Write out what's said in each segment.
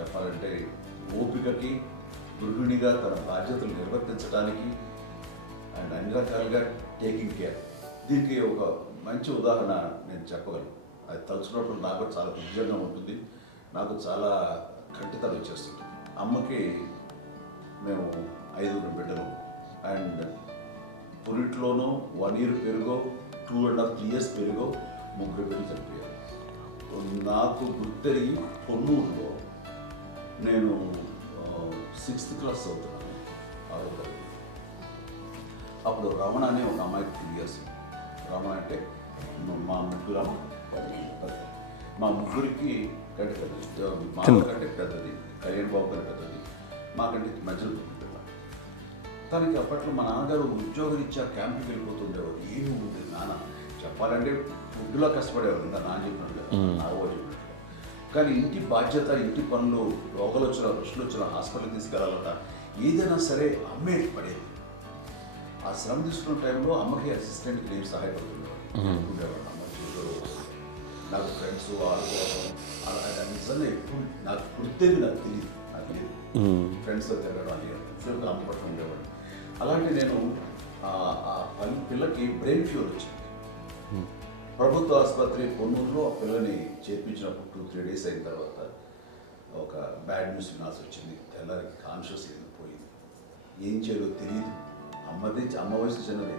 చెప్పాలంటే ఓపికకి గృహిణిగా తన బాధ్యతలు నిర్వర్తించడానికి అండ్ అన్ని రకాలుగా టేకింగ్ కేర్ దీనికి ఒక మంచి ఉదాహరణ నేను చెప్పగలను. అది తలుచుకున్నప్పుడు నాకు కూడా చాలా ఉద్యోగంగా ఉంటుంది. నాకు చాలా కంటితలు వచ్చేస్తుంది. అమ్మకి మేము ఐదుగురు బిడ్డలు. అండ్ పురిట్లోనూ వన్ ఇయర్ పెరుగో టూ అండ్ హాఫ్ ఇయర్స్ పెరుగో ముగ్గురు బిడ్డలు చనిపోయారు. నాకు గుర్తెరిగి పొన్నూరులో నేను సిక్స్త్ క్లాస్ చదువుతున్నాను ఆరో తరగతి అప్పుడు రమణ అనే ఒక అమ్మాయికి త్రీ ఇయర్స్ రమణ అంటే మా- ముగ్గురు అమ్మ. మా ముగ్గురికి కంటే పెద్దది. మా కంటే పెద్దది. కళ్యాణ్ బాబు కంటే పెద్దది. మాకంటే మధ్యలో పుట్టిన పిల్ల. తనకి అప్పట్లో మా నాన్నగారు ఉద్యోగం ఇచ్చా క్యాంప్కి వెళ్ళిపోతుండేవారు. ఏమి ఉంది నాన్న? చెప్పాలంటే ఫుడ్లో కష్టపడేవారు. ఇంకా నాన్న చెప్పినట్టు నా ఓ చెప్పినట్టు కానీ ఇంటి బాధ్యత ఇంటి పనులు రోగాలు వచ్చిన రుషులు వచ్చిన హాస్పిటల్ తీసుకెళ్ళాలట ఏదైనా సరే అమ్మే పడేది. ఆ శ్రమ తీసుకున్న టైంలో అమ్మకి అసిస్టెంట్కి నేను సహాయపడుతుండేవాడు ఉండేవాడు అమ్మ చూడరు నాకు ఫ్రెండ్స్ ఆడుకోవడం అలా నిజంగా ఎప్పుడు నాకు గుర్తేది నాకు తెలియదు నాకు లేదు. ఫ్రెండ్స్తో తిరగడం అని అమ్మ పట్టుకుని ఉండేవాడు అలాంటి నేను ఆ- పిల్లకి బ్రెయిన్ ఫ్యూర్ వచ్చింది. ప్రభుత్వ ఆసుపత్రి పొన్నూరులో ఆ పిల్లని చేర్పించినప్పుడు టూ త్రీ డేస్ అయిన తర్వాత ఒక బ్యాడ్ న్యూస్ వినాల్సి వచ్చింది. తెల్లారికి కాన్షియస్ పోయింది ఏం చేయాలో తెలియదు అమ్మది అమ్మ వయసు చిన్నదే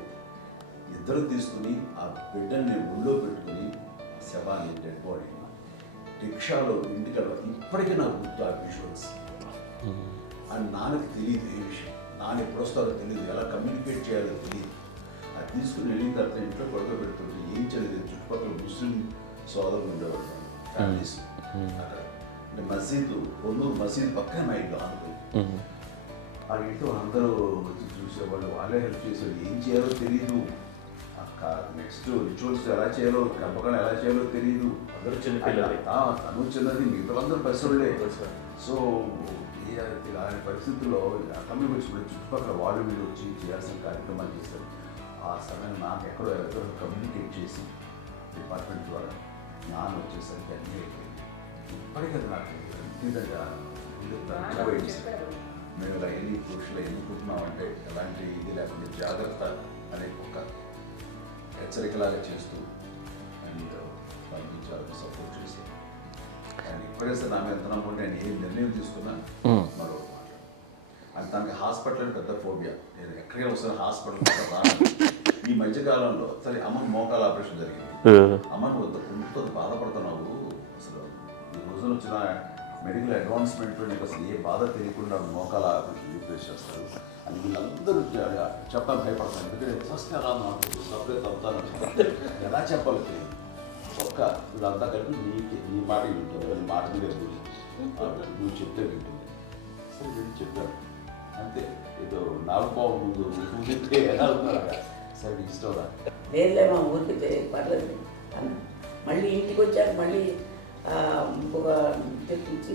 ఇద్దరు తీసుకుని ఆ బిడ్డల్ని ఒళ్ళో పెట్టుకుని శవాన్ని డెడ్ బాడీని రిక్షాలో ఇంటికి వెళ్ళడం ఇప్పటికీ నాకు గుర్తు ఆ విజువల్స్ అని నాన్నకి తెలియదు ఏ విషయం. నాన్న ఎప్పుడు వస్తారో తెలియదు ఎలా కమ్యూనికేట్ చేయాలో తెలియదు తీసుకుని వెళ్ళిన తర్వాత ఇంట్లో గొడవ పెడుతుంటే ఏం చేయలేదు చుట్టుపక్కల ముస్లిం సోదరులు ఉండేవాళ్ళు. ఫ్యామిలీస్. అక్కడ. అంటే మసీదు పొన్నూరు మసీదు పక్కన మా ఇల్లు ఆనుకుంది ఆ ఇంట్లో అందరూ వచ్చి చూసేవాళ్ళు. వాళ్ళే హెల్ప్ చేసేవాళ్ళు. ఏం చేయాలో తెలియదు నెక్స్ట్ రిచువల్స్ ఎలా చేయాలో గంపకాలు ఎలా చేయాలో తెలియదు అందరూ చిన్న పిల్లలే. ఆ, తను చిన్నది మిగతా అందరూ పసివాళ్ళే సో ఇలాంటి పరిస్థితుల్లో అర్థమే వచ్చినప్పుడు చుట్టుపక్కల వాళ్ళు వీళ్ళు వచ్చి చేయాల్సిన కార్యక్రమాలు చేశారు ఆ సమయం నాకు ఎక్కడో ఎవరో కమ్యూనికేట్ చేసి డిపార్ట్మెంట్ ద్వారా నాన్న వచ్చేసరికి అన్నీ అయిపోయింది. ఇప్పటికీ నాకు ఎంతగా మేము ఇలా ఎన్ని పురుషులు ఎన్నుకుంటున్నామంటే ఎలాంటి ఇది లేకుండా జాగ్రత్త అనే ఒక హెచ్చరికలాగా చేస్తూ అండ్ పంపించాలని సపోర్ట్ చేసి అండ్ ఇప్పుడైతే నా మీద నేను ఏ నిర్ణయం తీసుకున్నా మరో అండ్ తనకి హాస్పిటల్ అంటే పెద్ద ఫోబియా. నేను ఎక్కడికి వస్తాను హాస్పిటల్ రాను. ఈ మధ్య కాలంలో సరే అమ్మకి మోకాల ఆపరేషన్ జరిగింది. అమ్మ నువ్వు ఇంత కుంటుతో బాధపడుతున్నావు? అసలు ఈ రోజున వచ్చిన మెడికల్ అడ్వాన్స్మెంట్లో నీకు అసలు ఏ బాధ తెలియకుండా మోకాల ఆపరేషన్ రీప్లేస్ చేస్తారు. అని వీళ్ళందరూ చెప్పడానికి భయపడతారు. ఎందుకంటే ఫస్ట్ ఎలా నాకు సపరేట్ అవుతాను ఎలా చెప్పాలి తెలియదు. ఒక్క వీళ్ళంతా కలిపి నీకు నీ మాట వింటుంది. అది మాట మీద నువ్వు చెప్తే వింటుంది. సరే వెళ్ళి చెప్పాను అంతే. ఏదో నాలుగు పావు ముందు ఎలా అవుతారా సరే ఇష్టం లేదులే మా ఊరికి పర్లేదు. అన్న మళ్ళీ ఇంటికి వచ్చాక మళ్ళీ ఇంకొక తెప్పించి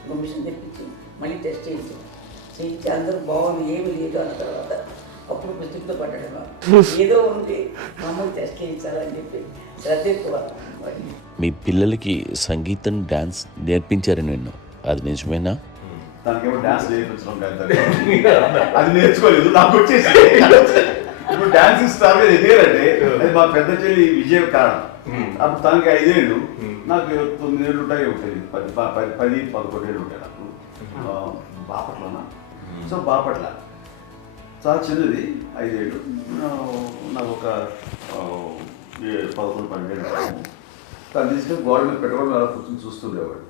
ఇంకో మిషన్ తెప్పించి మళ్ళీ టెస్ట్ చేయించి. చేయించి అందరూ బాగుంది ఏమీ లేదు అన్న తర్వాత అప్పుడు పుస్తకంతో పడ్డాడు ఏదో ఉంది మామూలు టెస్ట్ చేయించాలని చెప్పి శ్రద్ధ ఎక్కువ. మరి మీ పిల్లలకి సంగీతం డ్యాన్స్ నేర్పించారని విన్నాం. అది నిజమేనా? దానికేమో డాన్స్ నేర్పించడం కాదు అది నేర్చుకోలేదు నాకు వచ్చేసి ఇప్పుడు డాన్స్ స్టార్గా ఎదిగారంటే అది మా పెద్ద చెల్లి విజయ కారణం. అప్పుడు తనకి ఐదేళ్ళు. నాకు తొమ్మిదేళ్ళు ఉంటాయి ఉంటాయి పది పది పది పదకొండేళ్ళు ఉంటాయి నాకు. బాపట్లనా సో బాపట్ల. చాలా చిన్నది ఐదేళ్ళు. నాకు ఒక పదకొండు పన్నెండు తను తీసుకొని గోడ మీద పెట్టుకొని అలా కూర్చొని చూస్తుండేవాడు.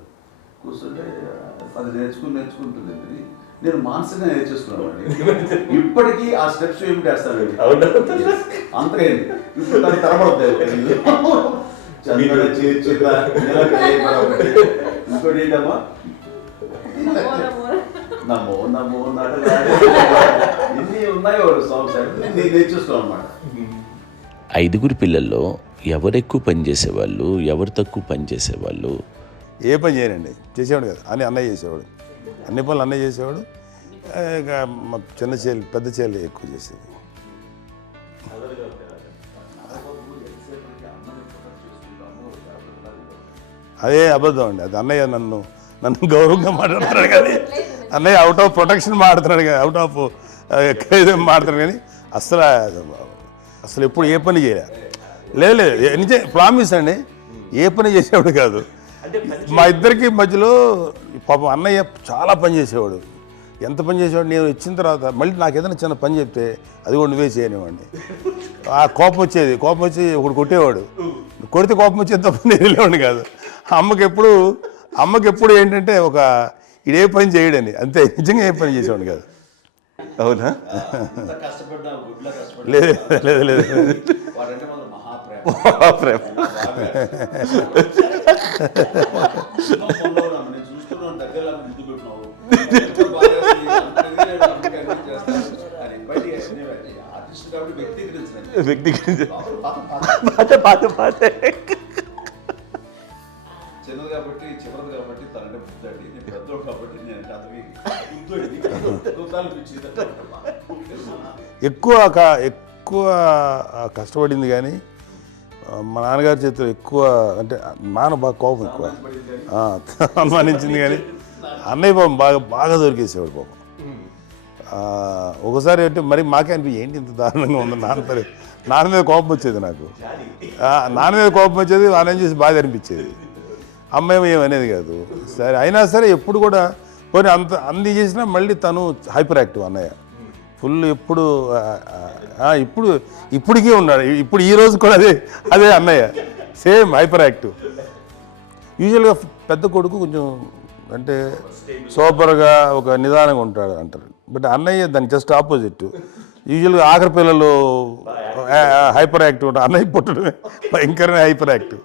కూర్చుంటే అది నేర్చుకుని నేర్చుకుంటుంది. నేను మానసికంగా నేర్చేసుకున్నాను ఇప్పటికీ ఆ స్టెప్స్ అవునా? అంతగా ఏంటి? ఇప్పుడు దాన్ని ఇంకోటి ఏంటమ్మా? నమో నమో. నటలా ఎన్ని ఉన్నాయో సాంగ్స్ నేను నేర్చేస్తున్నాను అనమాట ఐదుగురు పిల్లల్లో ఎవరు ఎక్కువ పని చేసేవాళ్ళు ఎవరు తక్కువ పని చేసేవాళ్ళు ఏ పని చేయనండి. చేసేవాడు కదా. అని అన్నయ్య చేసేవాడు. అన్ని పనులు అన్నయ్య చేసేవాడు. ఇక మా చిన్న చేలు పెద్ద చేలు ఎక్కువ చేసేది. అదే అబద్ధం అండి. అది అన్నయ్య నన్ను నన్ను గౌరవంగా మాట్లాడుతున్నాడు కానీ అన్నయ్య అవుట్ ఆఫ్ ప్రొటెక్షన్ మాడుతున్నాడు కానీ అవుట్ ఆఫ్ ఇదేం మాడుతున్నాడు కానీ అసలు అసలు ఎప్పుడు ఏ పని చేయలే. లేదు లేదు నిజం ప్రామిస్ అండి. ఏ పని చేసేవాడు కాదు. మా ఇద్దరికి మధ్యలో పాపం అన్నయ్య చాలా పని చేసేవాడు. ఎంత పని చేసేవాడు నేను వచ్చిన తర్వాత మళ్ళీ నాకు ఏదైనా చిన్న పని చెప్తే అది కూడా నువ్వే చేయనివ్వండి. ఆ కోపం వచ్చేది. కోపం వచ్చి ఒకడు కొట్టేవాడు. కొడితే కోపం వచ్చేది తప్ప నేను వెళ్ళేవాడిని కాదు. అమ్మకి ఎప్పుడు అమ్మకి ఎప్పుడు ఏంటంటే ఒక ఇడే పని చేయడని. అంతే. నిజంగా ఏ పని చేసేవాడు కాదు. అవునా? లేదు లేదు లేదు. మహాప్రేమ వ్యక్తిగత పాత పాత పాత చిన్నది కాబట్టి చివరిది కాబట్టి తనంటే బుద్ధండి నేను పెద్దోడు కాబట్టి నేను ఎక్కువ ఎక్కువ కష్టపడింది కానీ మా నాన్నగారి చేతిలో ఎక్కువ అంటే నాన్న బాగా కోపం ఎక్కువ. ఆ, అనుమానించింది కానీ అన్నయ్య పాపం బాగా బాగా దొరికేసేవాడు పాపం. ఒకసారి అంటే మరి మాకే అనిపి ఏంటి ఇంత దారుణంగా ఉంది నాన్నతో నాన్న మీద కోపం వచ్చేది నాకు. నాన్న మీద కోపం వచ్చేది ఆయన చూసి బాధ అనిపించేది. అమ్మాయి ఏమనేది కాదు. సరే అయినా సరే ఎప్పుడు కూడా పోనీ అంత అన్ని చేసినా మళ్ళీ తను హైపర్ యాక్టివ్ అన్నయ్య. ఫుల్ ఎప్పుడు ఇప్పుడు ఇప్పటికీ ఉన్నాడు. ఇప్పుడు ఈ రోజు కూడా అదే అదే అన్నయ్య. సేమ్ హైపర్ యాక్టివ్ యూజువల్గా పెద్ద కొడుకు కొంచెం అంటే సూపర్గా ఒక నిదానంగా ఉంటాడు అంటారు. బట్ అన్నయ్య దాని జస్ట్ ఆపోజిట్. యూజువల్గా ఆఖరి పిల్లలు హైపర్ యాక్టివ్ ఉంటారు. అన్నయ్య పుట్టడమే భయంకరమైన హైపర్ యాక్టివ్